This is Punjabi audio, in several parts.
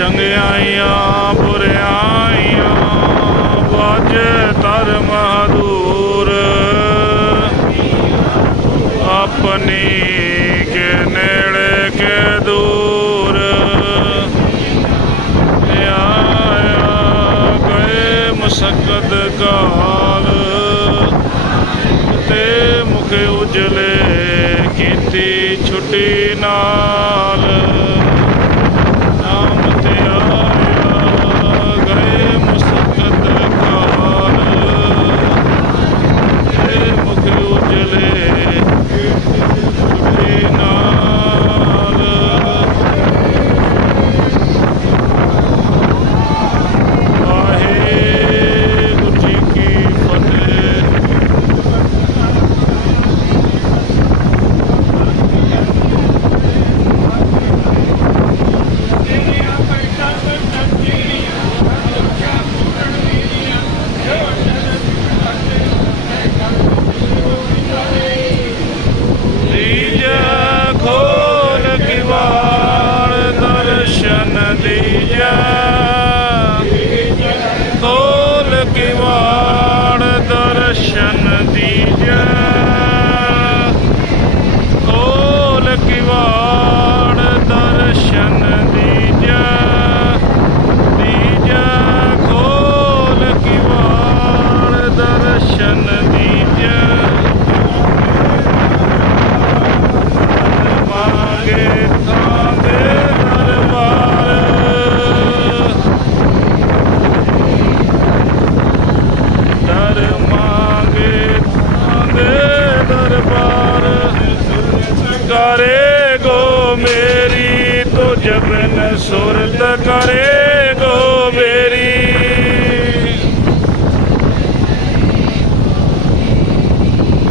ਚੰਗਿਆਈਆਂ ਬੁਰਿਆਈਆਂ ਵਾਜੇ ਧਰਮ ਹਦੂਰ ਆਪਣੀ करे गो मेरी तो जबन सुरत करे गो मेरी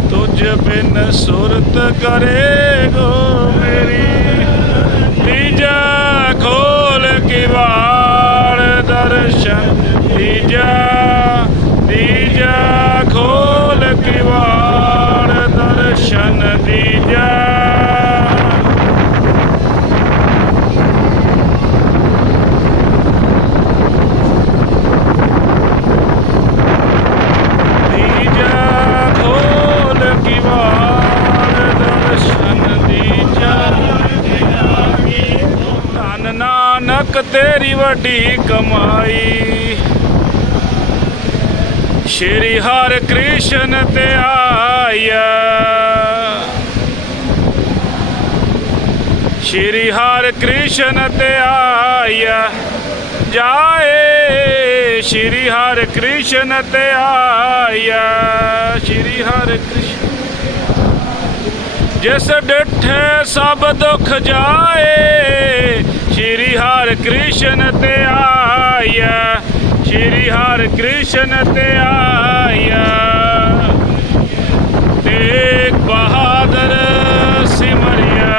तो तुझ बिन सुरत करे गो मेरी, तीजा खोल किवाड़ दर्शन, तीजा ਨਾਨਕ ਤੇਰੀ ਵੱਡੀ ਕਮਾਈ। ਸ਼੍ਰੀ ਹਰਿ ਕ੍ਰਿਸ਼ਨ ਤੇ ਆਇਆ। ਸ਼੍ਰੀ ਹਰਿ ਕ੍ਰਿਸ਼ਨ ਤੇ ਆਇਆ। ਜਾਏ, ਸ਼੍ਰੀ ਹਰਿ ਕ੍ਰਿਸ਼ਨ ਤੇ ਆਇਆ। ਸ਼੍ਰੀ ਹਰਿ ਕ੍ਰਿਸ਼ਨ। ਜਿਸ ਡਿਠੇ ਸਭ ਦੁੱਖ ਜਾਏ ਸ਼੍ਰੀ ਹਰਿ ਕ੍ਰਿਸ਼ਨ ਤੇ ਆਇਆ। ਸ਼੍ਰੀ ਹਰਿ ਕ੍ਰਿਸ਼ਨ ਤੇ ਆਇਆ। ਤੇਗ ਬਹਾਦਰ ਸਿਮਰਿਆ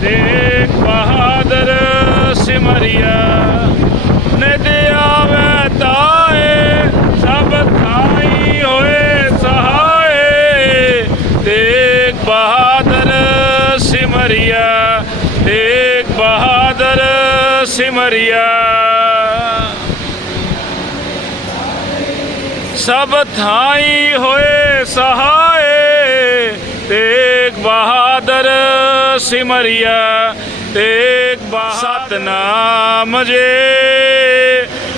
ਤੇਗ ਬਹਾਦਰ ਸਿਮਰਿਆ ਨਿਤ ਆਵੇ ਤਾਏ ਸਭ ਥਾਈ ਹੋਏ ਸਹਾਏ ਤੇਗ ਬਹਾਦਰ ਸਿਮਰਿਆ ਤੇਗ ਬਹਾਦਰ ਸਿਮਰਿਆ ਸਭ ਥਾਈ ਹੋਏ ਸਹਾਏ, ਤੇਗ ਬਹਾਦਰ ਸਿਮਰਿਆ ਤੇਗ ਬਹਾ- ਸਤਨਾਮ ਜੇ।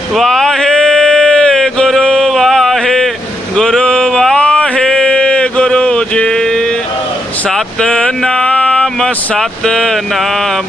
ਵਾਹੇ ਗੁਰੂ ਵਾਹੇ ਗੁਰੂ ਵਾਹੇ ਗੁਰੂ ਜੀ। ਸਤਨਾਮ ਸਤਨਾਮ।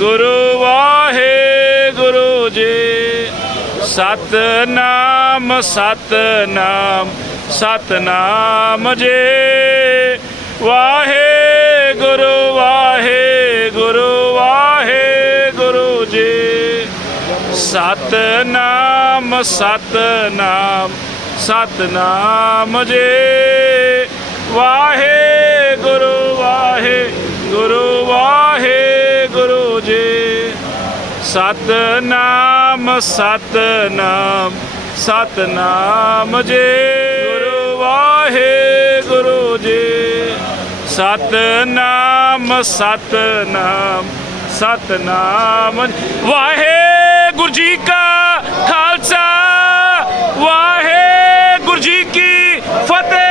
ਗੁਰੂ ਵਾਹੇ ਗੁਰੂ ਜੀ। ਸਤਨਾਮ ਸਤਨਾਮ ਸਤਨਾਮ ਜੇ। ਵਾਹੇ ਗੁਰੂ ਵਾਹੇ ਗੁਰੂ ਵਾਹੇ ਗੁਰੂ ਜੀ। ਸਤਨਾਮ ਸਤਨਾਮ ਸਤਨਾਮ ਜੇ। ਵਾਹੇ ਸਤਨਾਮ ਸਤਨਾਮ ਸਤਨਾਮ ਜੀ। ਗੁਰੂ ਵਾਹਿਗੁਰੂ ਜੀ। ਸਤਨਾਮ ਸਤਨਾਮ ਸਤਨਾਮ ਵਾਹਿਗੁਰੂ ਜੀ ਕਾ ਖਾਲਸਾ। ਵਾਹਿਗੁਰੂ ਜੀ ਕੀ ਫਤਿਹ।